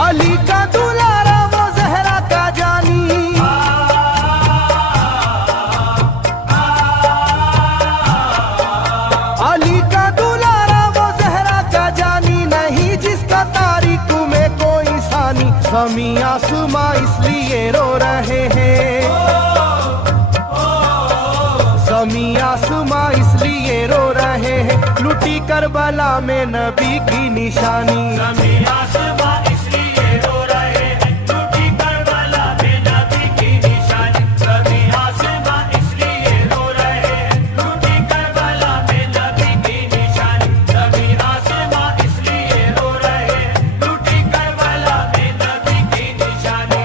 अली का दुलारा वो जहरा का जानी, अली का दुलारा वो जहरा का जानी, नहीं जिसका तारीख में कोई सानी। ज़मीं आसमां इसलिए रो रहे हैं, ज़मीं आसमां इसलिए रो रहे हैं, लुटी करबला में नबी की निशानी। ज़मीं आसमां इसलिए रो रहे हैं, लुटी करबला में नबी की निशानी। ज़मीं आसमां इसलिए रो रहे हैं, लुटी करबला में नबी की निशानी। ज़मीं आसमां इसलिए रो रहे हैं, लुटी करबला में नबी की निशानी।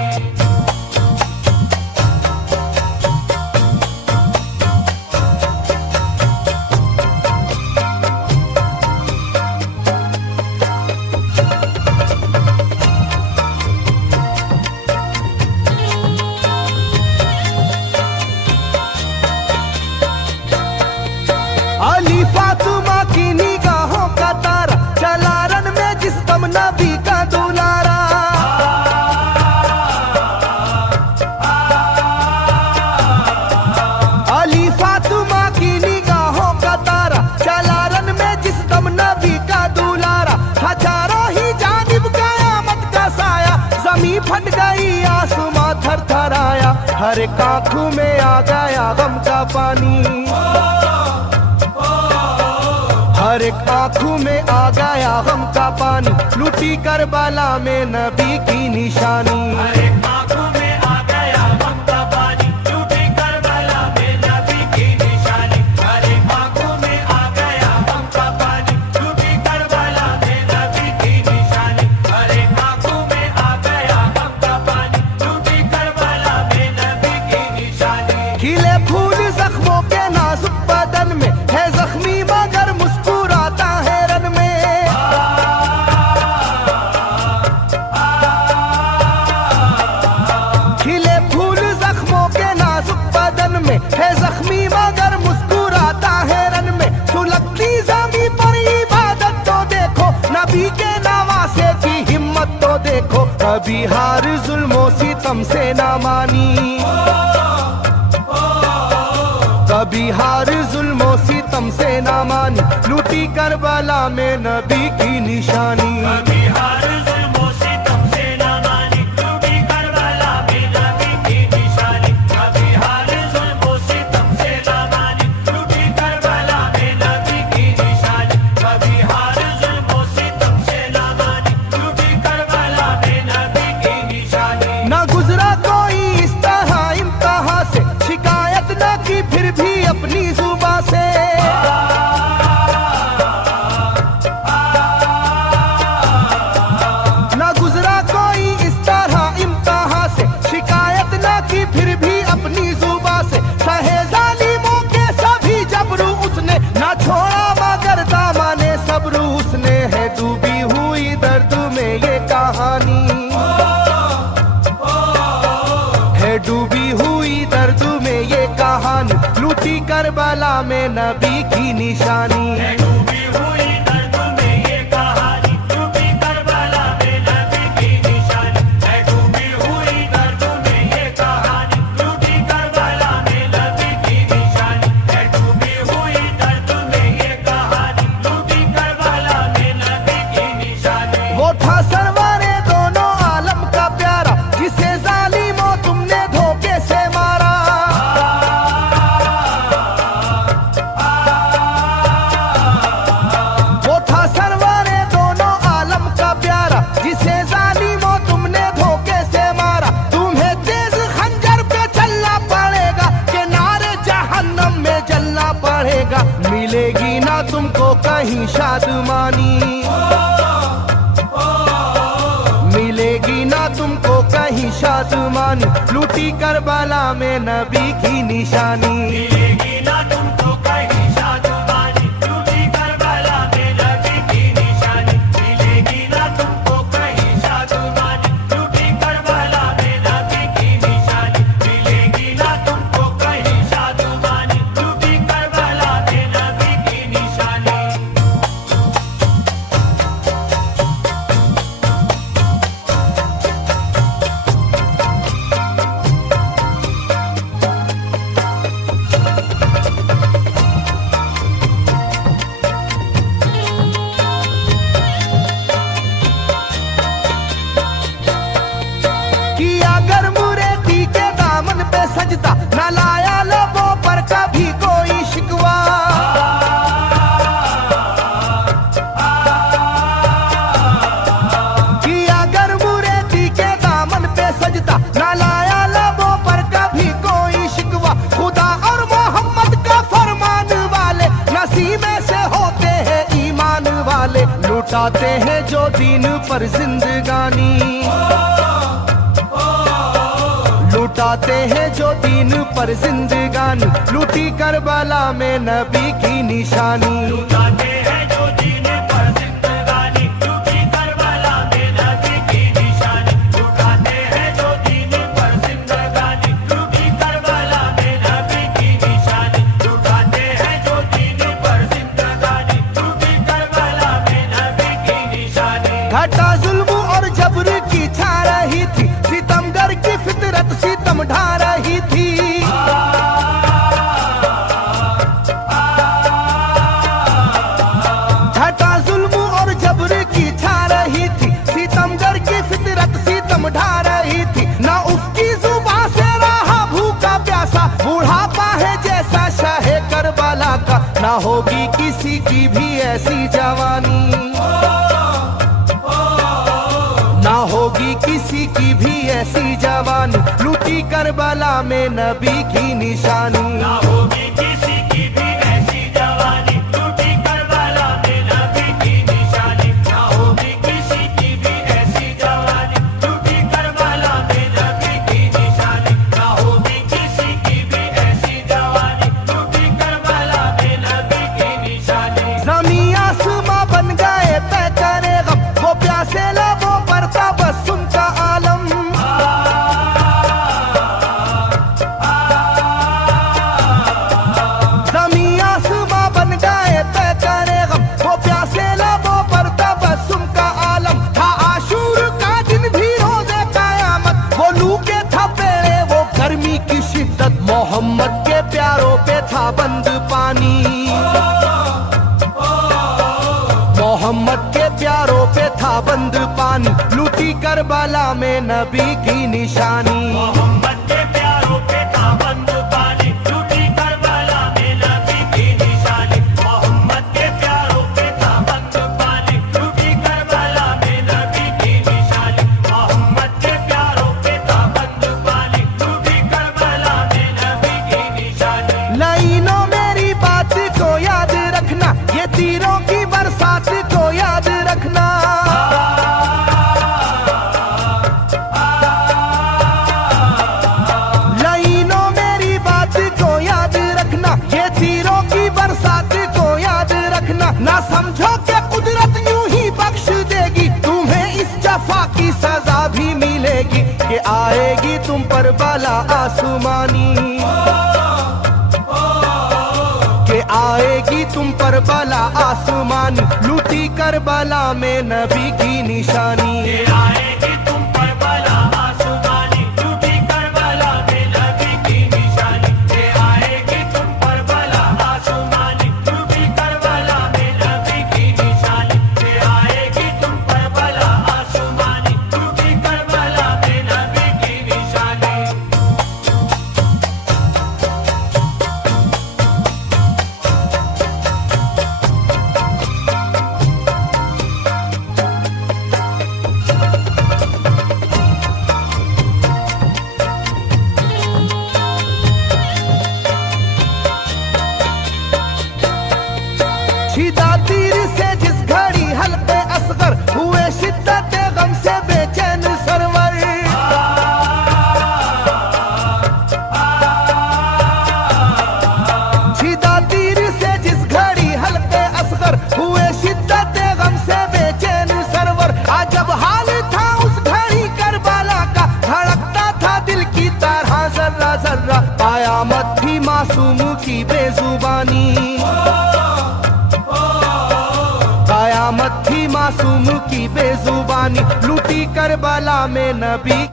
अली फातिमा की निगाहों का तारा, चला रन में जिस दम नबी का दुलारा। अली फातिमा की निगाहों का तारा, चला रन में जिस दम नबी का दुलारा। हजारों ही जानिब कयामत का साया, जमीन फट गई आसमां थर थर आया, हर एक आंखों में आ गया गम का पानी, हर एक आंखों में आ गया गम का पानी, लुटी करबला में नबी की निशानी। हर एक आंखों में आ गया गम का पानी, लुटी करबला में नबी की निशानी। हर एक आंखों में आ गया गम का पानी, लुटी करबला में नबी की निशानी। हर एक आंखों में आ गया गम का पानी, लुटी करबला में नबी की निशानी। खिले फूल जख्मों के नाजुक बदन में है जख्मी मगर मुस्कुराता है रन में। खिले फूल जख्मों के नाजुक बदन में है जख्मी मगर मुस्कुराता है रन में। सुलगती ज़मीं पर इबादत तो देखो, नबी के नवासे की हिम्मत तो देखो, कभी हार जुल्मों सितम से ना मानी, कभी हार जुल्मों सितम से ना मानी, लुटी करबला में नबी की निशानी। कभी हार जुल्मों सितम से ना मानी, लुटी करबला में नबी की निशानी। कभी हार जुल्मों सितम से ना मानी, लुटी करबला में नबी की निशानी। कभी हार जुल्मों सितम से ना मानी, लुटी करबला में नबी की निशानी। ना गुजरा कोई इस तरह इम्तिहान से, शिकायत न की फिर भी अपनी जुबां से। ना गुजरा कोई इस तरह इम्तिहान से, शिकायत न की फिर भी अपनी जुबां से। सहे जालिमों के सभी जबरू उसने, ना छोड़ा मगर दामने सब्र उसने। है डूबी हुई दर्द में ये कहानी, है डूबी हुई दर्द में ये कहानी, लुटी करबला में नबी की निशानी। है डूबी हुई दर्द में ये कहानी, लुटी करबला में नबी की निशानी। है डूबी हुई दर्द में ये कहानी, लुटी करबला में नबी की निशानी। है डूबी हुई दर्द में ये कहानी, लुटी करबला में नबी की निशानी। वो था सरवारे दोनों आलम का प्यारा, जिसे जालिमों तुमने धोखे से मारा। वो था सरवारे दोनों आलम का प्यारा, जिसे जालिमों तुमने धोखे से मारा। तुम्हें तेज खंजर पे चलना पड़ेगा, कि नारे जहन्नम में जलना पड़ेगा। मिलेगी ना तुमको कहीं शादमानी, मिलेगी ना तुमको कहीं शादमानी, लुटी करबला में नबी की निशानी। मिलेगी ना तुमको लुटाते हैं जो दीन पर जिंदगानी, लुटाते हैं जो दीन पर जिंदगानी, लूटी करबला में नबी की निशानी। लुटाते हैं जो दीन पर जिंदगानी, लूटी करबला में नबी की निशानी। लुटाते हैं जो दीन पर जिंदगानी, लूटी करबला में नबी की निशानी। लुटाते हैं जो दीन पर जिंदगानी, लूटी करबला में नबी की निशानी। घटा जुल्म और जबर की छा रही थी, सितमगर की फितरत सितम ढा रही थी। घटा जुल्म और जबर की छा रही थी, सितमगर की फितरत सितम ढा रही थी। ना उसकी जुबान से रहा भूखा प्यासा, बुढ़ापा है जैसा शाहे करबला का। ना होगी किसी की भी ऐसी जवानी, ना होगी किसी की भी ऐसी जवानी, लूटी करबला में नबी की निशानी। ना होगी किसी की भी ऐसी जवानी, लूटी करबला में नबी की निशानी। ना होगी किसी की भी ऐसी जवानी, लूटी करबला में नबी की निशानी। ना होगी किसी की भी ऐसी जवानी, लूटी करबला में नबी की निशानी। ज़मीं आसमां बन गए तय करे गम, वो प्यासे लबों पर तबस्सुम का आलम। ज़मीं आसमां बन गए तय करे गम, वो प्यासे लबों पर तबस्सुम का आलम। था आशूर का दिन भी रोज़े क़यामत, वो लू के थपेड़े वो गर्मी की शिद्दत। मोहम्मद के प्यारों पे था बंद पानी, मोहम्मद के प्यारों पे था बंद पानी, लूटी करबला में नबी की निशानी। मोहम्मद के प्यारों पे था बंद पानी, लूटी करबला में नबी की निशानी। मोहम्मद के प्यारों पे था बंद पानी, लूटी करबला में नबी की निशानी। मोहम्मद के प्यारों पे था बंद पानी, लूटी करबला में नबी की निशानी। लाइनों मेरी बात को याद रखना, ये तीरों की बरसात को याद रखना। लाइनों मेरी बात को याद रखना, ये तीरों की बरसात को याद रखना। ना समझो कि कुदरत यूं ही बख्श देगी, तुम्हें इस जफा की सजा भी मिलेगी। कि आएगी तुम पर बला आसमानी, के आएगी तुम पर बला आसमानी, लूटी करबला में नबी की निशानी। ये आएगी तुम पर बला आसमानी, लूटी करबला में नबी की निशानी। ये आएगी तुम पर बला आसमानी, लूटी करबला में नबी की निशानी। ये आएगी तुम पर बला आसमानी, लूटी करबला में नबी की निशानी। छिदा तीर से जिस घड़ी हल्के असगर, हुए शिद्दत गम से बेचैन सरवर। छिदा तीर से जिस घड़ी हल्के असगर, हुए शिद्दत गम से बेचैन सरवर। अजब हाल था उस घड़ी करबला का, धड़कता था दिल की तरह जर्रा जर्रा। कयामत थी मासूम की बेजुबानी, कयामत थी मासूम की बेजुबानी, लूटी करबला में नबी